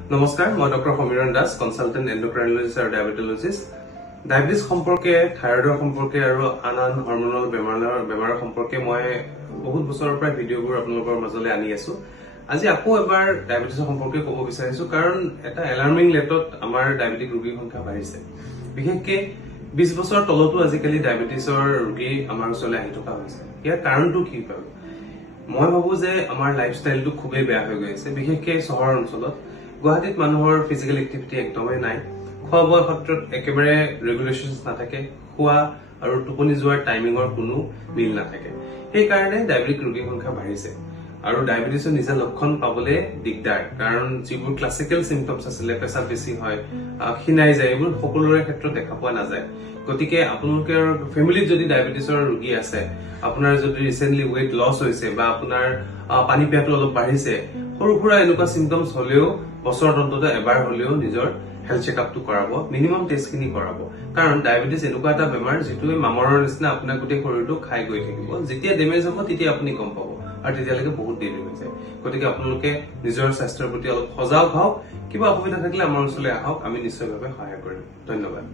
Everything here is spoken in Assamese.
নমস্কাৰ মই ডক্টৰ সমীৰণ দাস কনসালটেন্ট এন্ডোক্ৰাইনোলজিষ্ট আৰু ডায়াবেটোলজিষ্ট ডায়াবেটিস সম্পৰ্কে থাইৰয়ডৰ সম্পৰ্কে আৰু আন হৰমোনাল বেমাৰৰ সম্পৰ্কে মই বহুত বছৰৰ পৰা ভিডিঅ'বোৰ আপোনালোকৰ মাজলৈ আনি আছো আজি আকৌ এবাৰ ডায়াবেটিসৰ সম্পৰ্কে ক'ব বিচাৰিছো কাৰণ এটা এলাৰ্মিং ৰেটত আমাৰ ডায়াবেটিক ৰোগীৰ সংখ্যা বাঢ়িছে বিশেষকৈ 20 বছৰ তলতো আজিকালি ডায়াবেটিসৰ ৰোগী আমাৰ ওচৰলৈ আহি থকা হৈছে ইয়াৰ কাৰণটো কি বাৰু মই ভাবো যে আমাৰ লাইফষ্টাইলটো খুবেই বেয়া হৈ গৈছে বিশেষকৈ চহৰ অঞ্চলত গুৱাহাটীত মানুহৰ ফিজিক্যাল এক্টিভিটি একদমেই নাই খোৱা বোৱাৰ ক্ষেত্ৰত একেবাৰে ৰেগুলেশনছ নাথাকে খোৱা আৰু টোপনি যোৱাৰ টাইমিঙৰ কোনো মিল নাথাকে সেই কাৰণে ডায়াবেটিক ৰোগীৰ সংখ্যা বাঢ়িছে আৰু ডায়াবেটিসৰ নিজা লক্ষণ পাবলৈ দিগদাৰ কাৰণ যিবোৰ ক্লাসিক্যাল সিম্পটমছ আছিল প্ৰেছাৰ বেছি হয় খিনাই যায় এইবোৰ সকলোৰে ক্ষেত্ৰত দেখা পোৱা নাযায় গতিকে আপোনালোকৰ ফেমিলিত যদি ডায়াবেটিসৰ ৰোগী আছে আপোনাৰ যদি ৰিসেন্টলি ওয়েট লস হৈছে বা আপোনাৰ পানী পিয়াটো অলপ বাঢ়িছে সৰু সুৰা এনেকুৱা সিম্পটমছ হলেও বছৰত অন্তত এবাৰ হলেও নিজৰ হেলথ চেকআপটো কৰাব মিনিমাম টেষ্টখিনি কৰাব কাৰণ ডায়াবেটিস এনেকুৱা এটা বেমাৰ যিটোৱে মামৰৰ নিচিনা আপোনাৰ গোটেই শৰীৰটো খাই গৈ থাকিব যেতিয়া ডেমেজ হ'ব তেতিয়া আপুনি গম পাব আৰু তেতিয়ালৈকে বহুত দেৰি হৈ যায় গতিকে আপোনালোকে নিজৰ স্বাস্থ্যৰ প্ৰতি অলপ সজাগ হওক কিবা অসুবিধা থাকিলে আমাৰ ওচৰলৈ আহক আমি নিশ্চয়ভাৱে সহায় কৰিম ধন্যবাদ